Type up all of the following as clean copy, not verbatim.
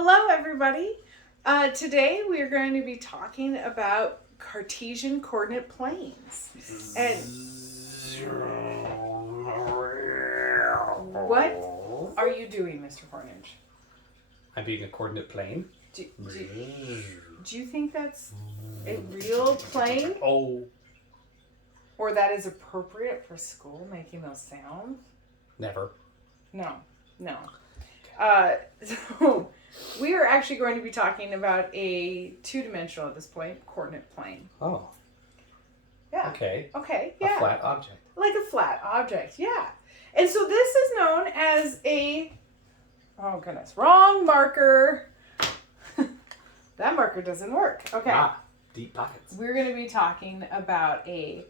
Hello, everybody. Today we are going to be talking about Cartesian coordinate planes. And what are you doing, Mr. Hornage? I'm being a coordinate plane. Do you think that's a real plane? Oh. Or that is appropriate for school, making those sounds? Never. No. So we are actually going to be talking about a two-dimensional, at this point, coordinate plane. Oh. Yeah. Okay. Yeah. A flat object. Like a flat object, yeah. And so this is known as wrong marker. That marker doesn't work. Okay. Deep pockets. We're going to be talking about a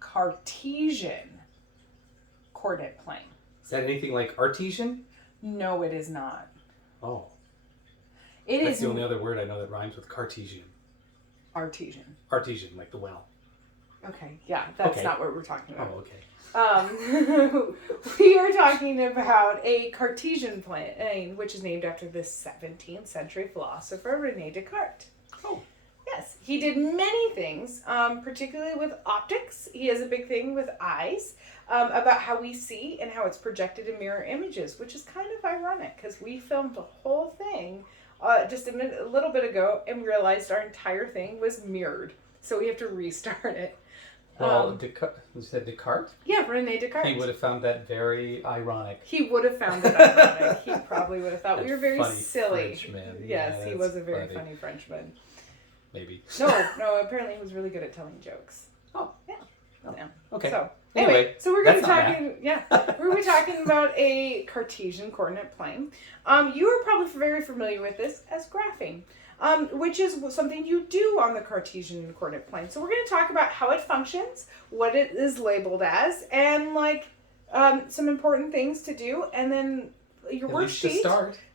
Cartesian coordinate plane. Is that anything like artesian? No, it is not. Oh. That's the only other word I know that rhymes with Cartesian. Artesian. Artesian, like the well. Okay, yeah, that's Okay. not what we're talking about. Oh, okay. We are talking about a Cartesian plane, which is named after the 17th century philosopher Rene Descartes. Oh. Yes, he did many things, particularly with optics. He has a big thing with eyes, about how we see and how it's projected in mirror images, which is kind of ironic because we filmed the whole thing just a little bit ago and realized our entire thing was mirrored. So we have to restart it. Well, you said Descartes? Yeah, Rene Descartes. He would have found that very ironic. He would have found it ironic. He probably would have thought we were very funny silly. Frenchman. Yes, Yeah, he was a that's very funny Frenchman. Maybe. No, apparently he was really good at telling jokes. Oh. Yeah. Okay. So, anyway, so we're going to be that's we're going to be talking about a Cartesian coordinate plane. You are probably very familiar with this as graphing. Which is something you do on the Cartesian coordinate plane. So we're going to talk about how it functions, what it is labeled as, and some important things to do, and then your worksheet.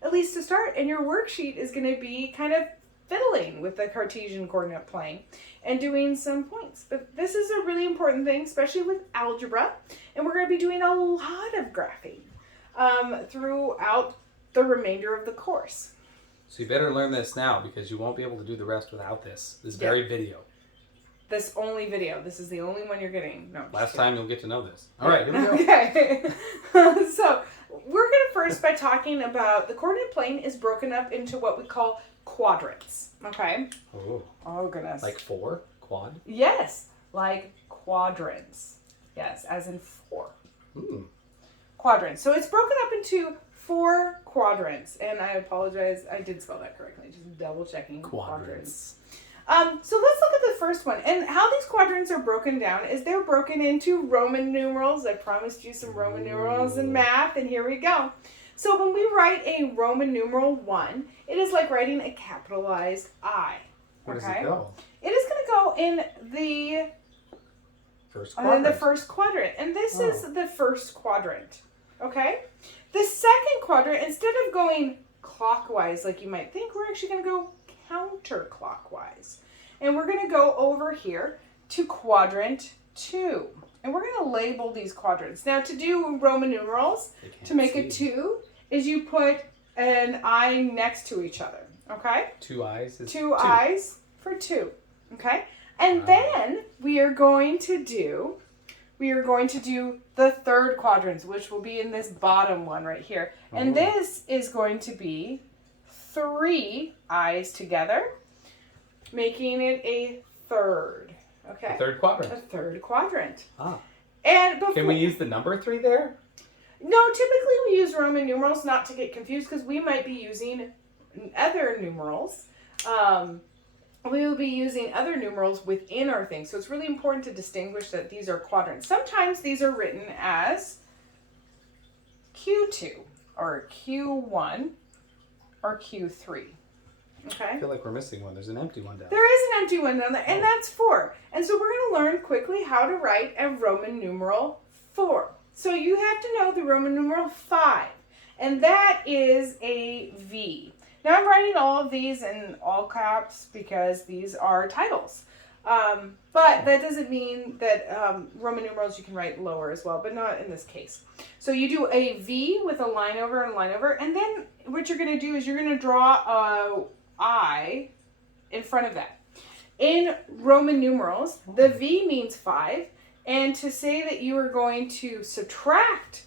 At least to start. And your worksheet is going to be kind of fiddling with the Cartesian coordinate plane and doing some points. But this is a really important thing, especially with algebra, and we're going to be doing a lot of graphing throughout the remainder of the course. So you better learn this now because you won't be able to do the rest without this very video. This only video. This is the only one you're getting. No. Last time you'll get to know this. All right, here we go. Okay. So we're going to first by talking about the coordinate plane is broken up into what we call quadrants. Okay. Oh goodness. Like 4? Quad? Yes, like quadrants. Yes, as in 4. Quadrants. So it's broken up into 4 quadrants, and I apologize, I did spell that correctly, just double checking. Quadrants. So let's look at the first one, and how these quadrants are broken down is they're broken into Roman numerals. I promised you some Roman numerals in math, and here we go. So when we write a Roman numeral 1, it is like writing a capitalized I. Where does it go? It is going to go in the first quadrant, and this is the first quadrant. Okay? The second quadrant, instead of going clockwise like you might think, we're actually going to go counterclockwise. And we're going to go over here to quadrant 2. And we're going to label these quadrants. Now, to do Roman numerals, to make a 2, is you put an I next to each other. Okay? 2 I's is 2 I's for 2. Okay? And then we are going to do the third quadrant, which will be in this bottom one right here. And this is going to be 3 I's together, making it a third. Okay. A third quadrant. A third quadrant. And can we use the number 3 there? No, typically we use Roman numerals not to get confused because we might be using other numerals. We will be using other numerals within our thing. So it's really important to distinguish that these are quadrants. Sometimes these are written as Q2 or Q1 or Q3. Okay? I feel like we're missing one. There's an empty one down there. There is an empty one down there, and that's 4. And so we're going to learn quickly how to write a Roman numeral 4. So you have to know the Roman numeral 5, and that is a V. Now I'm writing all of these in all caps because these are titles. But that doesn't mean that Roman numerals you can write lower as well, but not in this case. So you do a V with a line over and a line over, and then what you're going to do is you're going to draw a I in front of that. In Roman numerals, the V means 5, and to say that you are going to subtract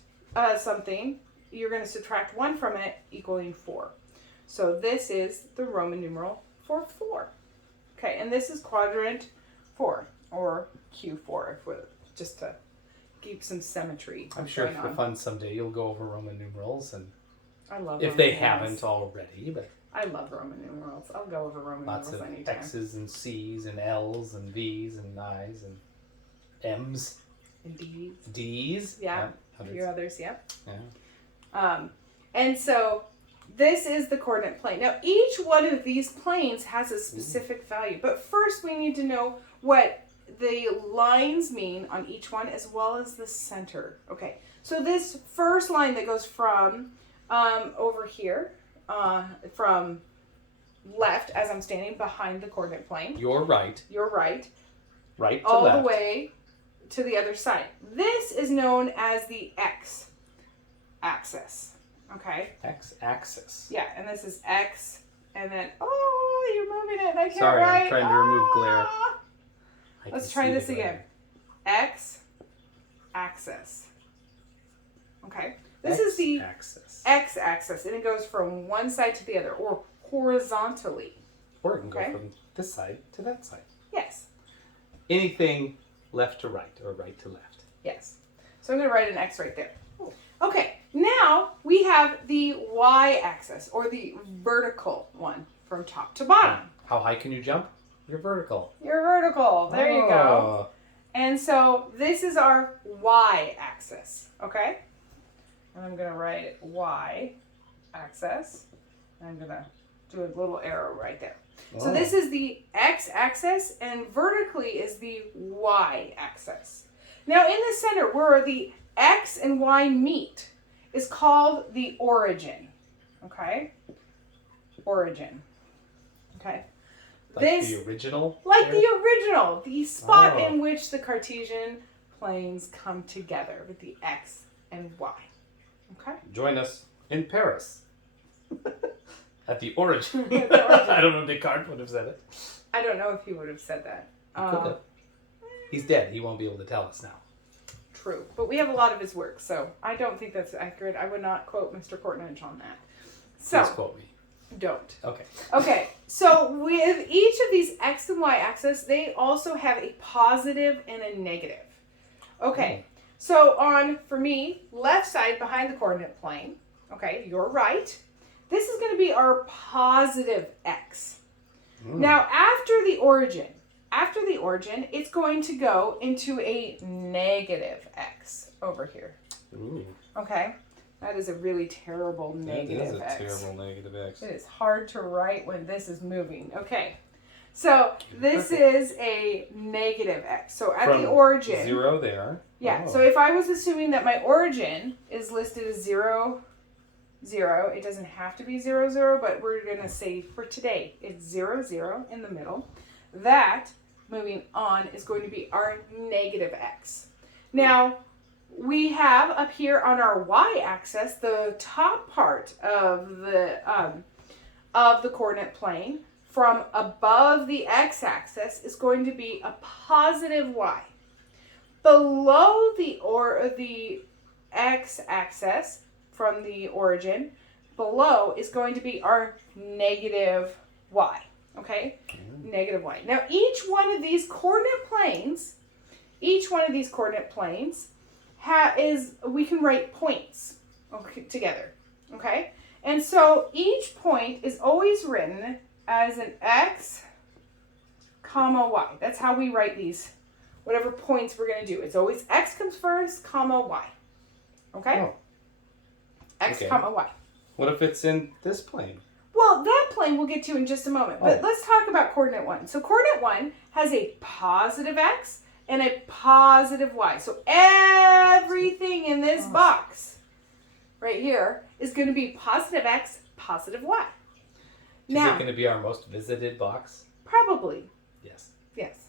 something, you're going to subtract 1 from it, equaling 4. So this is the Roman numeral for 4. Okay, and this is quadrant 4, or Q4, just to keep some symmetry. I'm sure for fun someday you'll go over Roman numerals, and I love if Roman they numerals. haven't already, but I love Roman numerals. I'll go over Roman lots numerals of anytime. X's and C's and L's and V's and I's and M's. And D's. D's. Yeah, a hundreds. few others, yeah. Yeah. And so this is the coordinate plane. Now, each one of these planes has a specific value, but first we need to know what the lines mean on each one as well as the center. Okay, so this first line that goes from over here, from left as I'm standing behind the coordinate plane. You're right. You're right. Right to all left. the way to the other side. This is known as the x-axis. Okay? X-axis. Yeah, and this is x, and then, oh, you're moving it, and I can't Sorry, write. I'm trying to remove glare. Let's try this again. X-axis. Okay? This is the x-axis, and it goes from one side to the other, or horizontally. Or it can go from this side to that side. Yes. Anything left to right, or right to left. Yes. So I'm going to write an X right there. Okay, now we have the y-axis, or the vertical one, from top to bottom. How high can you jump? You're vertical. You're vertical. There you go. And so this is our y-axis, okay? And I'm going to write y-axis. I'm going to do a little arrow right there. So this is the x-axis, and vertically is the y-axis. Now in the center, where the x and y meet, is called the origin. Okay? Origin. Okay? Like the original? Like the original. The spot in which the Cartesian planes come together with the x and y. Okay? Join us in Paris. At the origin. I don't know if Descartes would have said it. I don't know if he would have said that. He could have. He's dead. He won't be able to tell us now. True. But we have a lot of his work, so I don't think that's accurate. I would not quote Mr. Courtnidge on that. So, please quote me. Don't. Okay. Okay. So with each of these x and y axis, they also have a positive and a negative. Okay. So on, for me, left side behind the coordinate plane, okay, you're right. This is going to be our positive x. Now, after the origin, it's going to go into a negative x over here. Ooh. Okay? That is a really terrible negative x. That is a terrible negative x. It is hard to write when this is moving. Okay. So, this is a negative x. So, at the origin. 0 there. Yeah. So, if I was assuming that my origin is listed as 0, 0, it doesn't have to be 0, 0, but we're going to say for today, it's 0, 0 in the middle. That, moving on, is going to be our negative x. Now, we have up here on our y-axis, the top part of the coordinate plane from above the x-axis is going to be a positive y. Below the x-axis from the origin, below is going to be our negative y. Okay? Negative y. Now, each one of these coordinate planes, we can write points together. Okay? And so each point is always written as an x, comma, y. That's how we write these, whatever points we're going to do. It's always x comes first, comma, y. Okay? Oh. X, comma, y. What if it's in this plane? Well, that plane we'll get to in just a moment. But let's talk about coordinate 1. So coordinate 1 has a positive x and a positive y. So everything in this box right here is going to be positive x, positive y. Is it going to be our most visited box? Probably. Yes. Yes.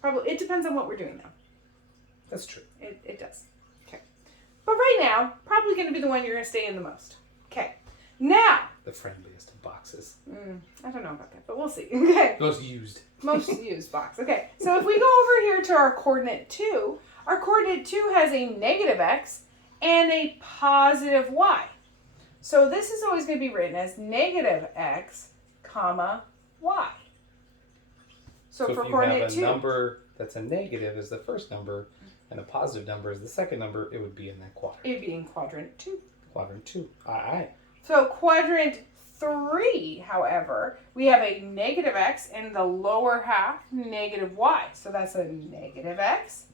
Probably, it depends on what we're doing though. That's true. It does. Okay. But right now, probably going to be the one you're going to stay in the most. Okay. Now. The friendliest of boxes. I don't know about that, but we'll see. Okay. Most used. Most used box. Okay. So if we go over here to our coordinate 2, our coordinate 2 has a negative x and a positive y. So this is always going to be written as negative x, comma, y. So for if you coordinate have a 2. number that's a negative as the first number and a positive number as the second number, it would be in that quadrant. It would be in quadrant 2. Quadrant 2. Aye. So quadrant 3, however, we have a negative x and the lower half negative y. So that's a negative x,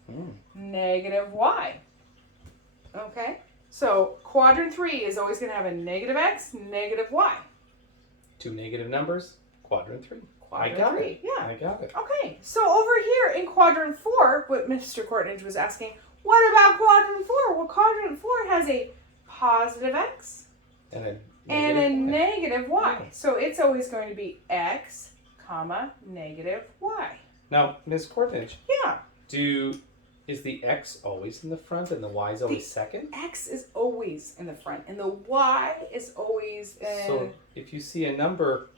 negative y. Okay? So quadrant 3 is always going to have a negative x, negative y. 2 negative numbers, quadrant 3. Quadrant I got 3, it. yeah. I got it. Okay, so over here in quadrant 4, what Mr. Courtnidge was asking, what about quadrant 4? Well, quadrant 4 has a positive x And a negative y. So it's always going to be x, comma, negative y. Now, Ms. Courtnidge, Yeah. is the x always in the front and the y is always second? X is always in the front and the y is always in... So if you see a number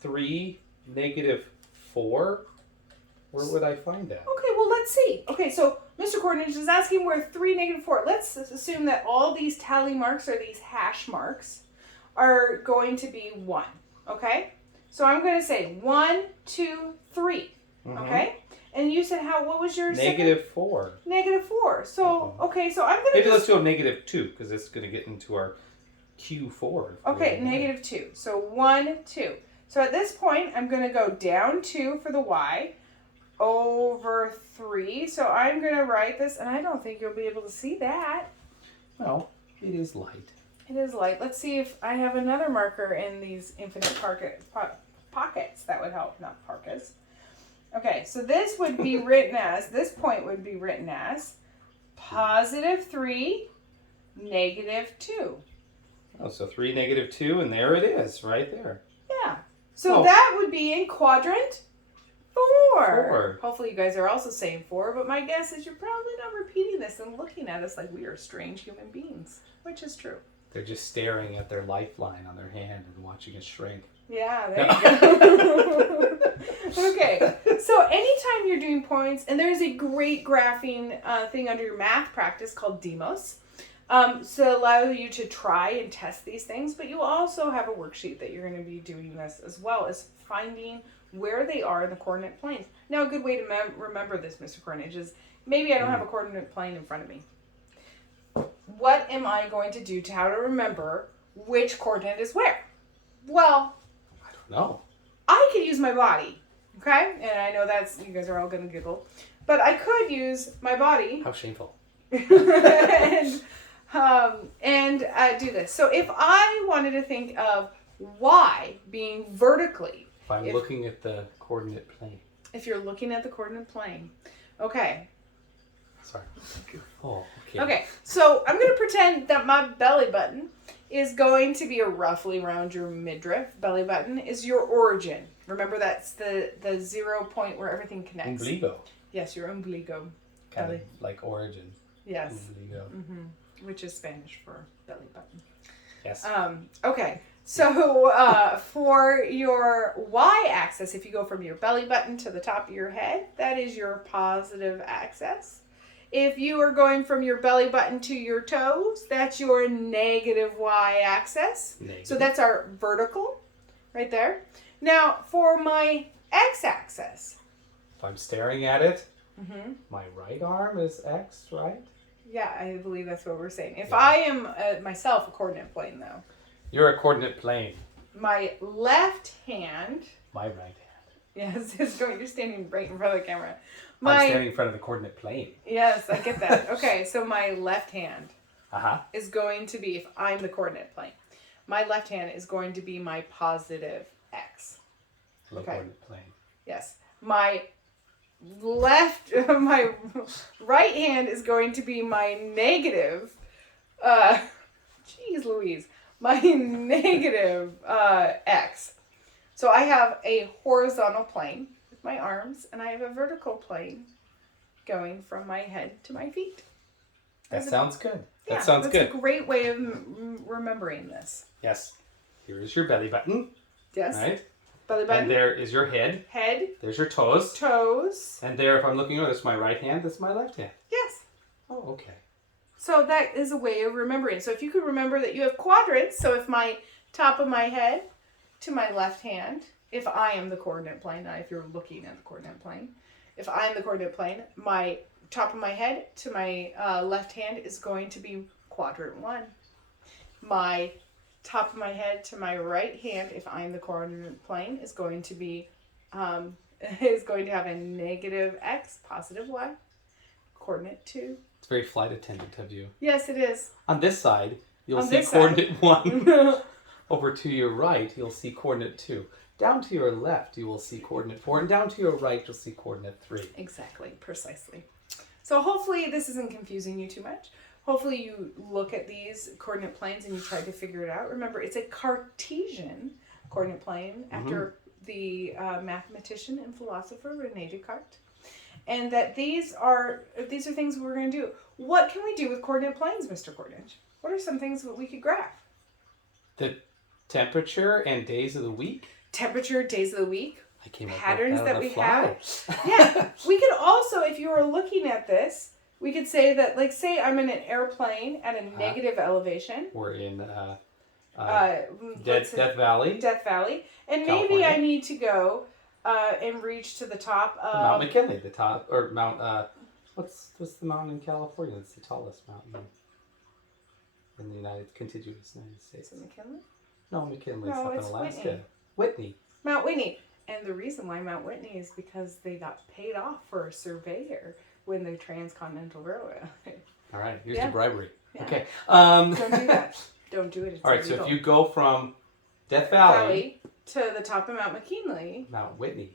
3, negative 4, where would I find that? Okay, well, let's see. Okay, so Mr. Courtnidge is asking where 3, negative 4. Let's assume that all these tally marks or these hash marks are going to be 1. Okay? So I'm going to say 1, 2, 3. Okay? And you said what was your Negative 4. Negative 4. So, okay, so I'm going to Maybe let's do a negative 2 because it's going to get into our Q4. Okay, negative 2. So 1, 2. So at this point, I'm going to go down 2 for the y over 3. So I'm going to write this, and I don't think you'll be able to see that. Well, it is light. It is light. Let's see if I have another marker in these infinite pockets. That would help, not parkas. Okay, so this would be written as, this point would be written as positive 3, negative 2. Oh, so 3, negative 2, and there it is, right there. Yeah. So that would be in quadrant 4. Hopefully you guys are also saying 4, but my guess is you're probably not repeating this and looking at us like we are strange human beings, which is true. They're just staring at their lifeline on their hand and watching it shrink. Yeah, there you go. Okay, so anytime you're doing points, and there's a great graphing thing under your math practice called Demos, to allow you to try and test these things, but you also have a worksheet that you're going to be doing this as well as finding where they are in the coordinate planes. Now, a good way to remember this, Mr. Courtnidge, is maybe I don't have a coordinate plane in front of me. What am I going to do to how to remember which coordinate is where? Well, I don't know. I could use my body, okay? And I know you guys are all going to giggle, but I could use my body. How shameful. and do this. So if I wanted to think of y being vertically. If I'm looking at the coordinate plane. If you're looking at the coordinate plane. Okay. Sorry. Oh, okay. Okay, so I'm going to pretend that my belly button is going to be roughly around your midriff. Belly button is your origin. Remember, that's the 0 point where everything connects. Umbligo. Yes, your umbligo. Kind of like origin. Yes. Umbligo. Mm-hmm. Which is Spanish for belly button. Yes. Okay, so for your y-axis, if you go from your belly button to the top of your head, that is your positive axis. If you are going from your belly button to your toes, that's your negative y-axis. So that's our vertical right there. Now, for my x-axis. If I'm staring at it, my right arm is x, right? Yeah, I believe that's what we're saying. If I am myself a coordinate plane, though. You're a coordinate plane. My left hand. My right hand. Yes, you're standing right in front of the camera. I'm standing in front of the coordinate plane. Yes, I get that. Okay, so my left hand is going to be, if I'm the coordinate plane, my left hand is going to be my positive x. The coordinate plane. Yes. My right hand is going to be my negative, geez Louise, my negative x. So I have a horizontal plane, my arms, and I have a vertical plane going from my head to my feet. That sounds good. Yeah, That sounds good. That's a great way of remembering this. Yes. Here is your belly button. Yes. Right? Belly button. And there is your head. Head. There's your toes. Toes. And there, if I'm looking over, this is my right hand. This is my left hand. Yes. Oh, okay. So that is a way of remembering. So if you could remember that you have quadrants, so if my top of my head to my left hand, if I am the coordinate plane, not if you're looking at the coordinate plane, if I am the coordinate plane, my top of my head to my left hand is going to be quadrant 1. My top of my head to my right hand, if I'm the coordinate plane, is going to be is going to have a negative x, positive y, coordinate 2. It's very flight attendant of you. Yes, it is. On this side, you'll On see this coordinate 1. Over to your right, you'll see coordinate 2. Down to your left, you will see coordinate 4. And down to your right, you'll see coordinate 3. Exactly, precisely. So hopefully this isn't confusing you too much. Hopefully you look at these coordinate planes and you try to figure it out. Remember, it's a Cartesian coordinate plane after the mathematician and philosopher Rene Descartes. And that these are things we're going to do. What can we do with coordinate planes, Mr. Cordage? What are some things that we could graph? The temperature and days of the week. Temperature, days of the week, I came up patterns with that on we the fly. have. Yeah, we could also, if you were looking at this, we could say that, like, say I'm in an airplane at a negative elevation. We're in Death Death Valley. Death Valley, and California. maybe I need to go and reach to the top of Mount McKinley, the top, or Mount. What's the mountain in California? It's the tallest mountain in the contiguous United States. Is it McKinley? No, McKinley's No, up in it's Alaska. Whitney. Mount Whitney. And the reason why Mount Whitney is because they got paid off for a surveyor when the Transcontinental Railway. All right, here's Yeah. the bribery. Yeah. Okay. Don't do that. Don't do it. It's All right, illegal. so if you go from Death Valley, to the top of Mount McKinley, Mount Whitney.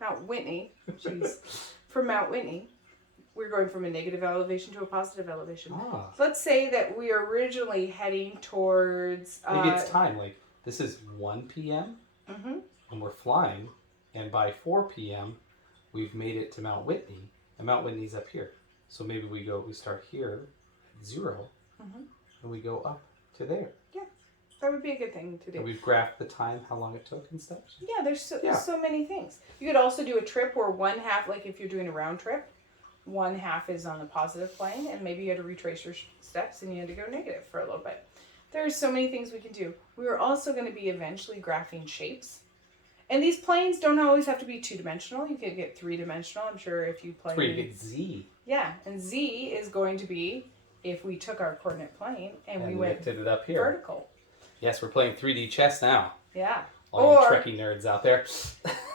Mount Whitney, jeez, from Mount Whitney, we're going from a negative elevation to a positive elevation. Ah. Let's say that we are originally heading towards... Maybe it's time. Like, this is 1 p.m. And we're flying. And by 4 p.m., we've made it to Mount Whitney. And Mount Whitney's up here. So maybe we start here at 0. And we go up to there. Yeah, that would be a good thing to do. And we've graphed the time, how long it took and stuff. Yeah, there's so many things. You could also do a trip where one half, like if you're doing a round trip, one half is on the positive plane, and maybe you had to retrace your steps and you had to go negative for a little bit. There's so many things we can do. We are also going to be eventually graphing shapes. And these planes don't always have to be 2-dimensional. You could get 3-dimensional. I'm sure if you play... That's where you get Z. Yeah, and Z is going to be if we took our coordinate plane and we went lifted it up here. vertical. Yes, we're playing 3D chess now. Yeah. All you Trekkie nerds out there.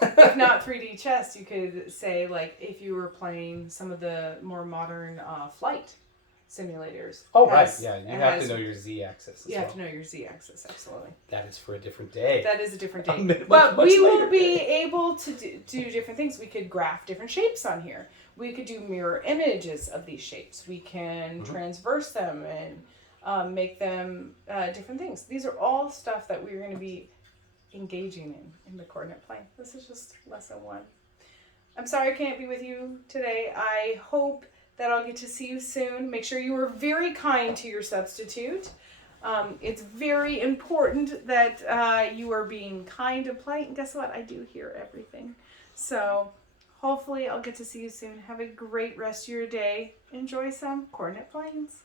If not 3D chess, you could say, like, if you were playing some of the more modern flight simulators. Oh, right. Yeah, you have to know your Z-axis as well. You have to know your Z-axis, absolutely. That is for a different day. That is a different day. Much But we will later be day. able to do different things. We could graph different shapes on here. We could do mirror images of these shapes. We can transverse them and make them different things. These are all stuff that we're going to be engaging in the coordinate plane. This is just lesson 1. I'm sorry I can't be with you today. I hope that I'll get to see you soon. Make sure you are very kind to your substitute. It's very important that you are being kind and polite. And guess what? I do hear everything. So hopefully I'll get to see you soon. Have a great rest of your day. Enjoy some coordinate planes.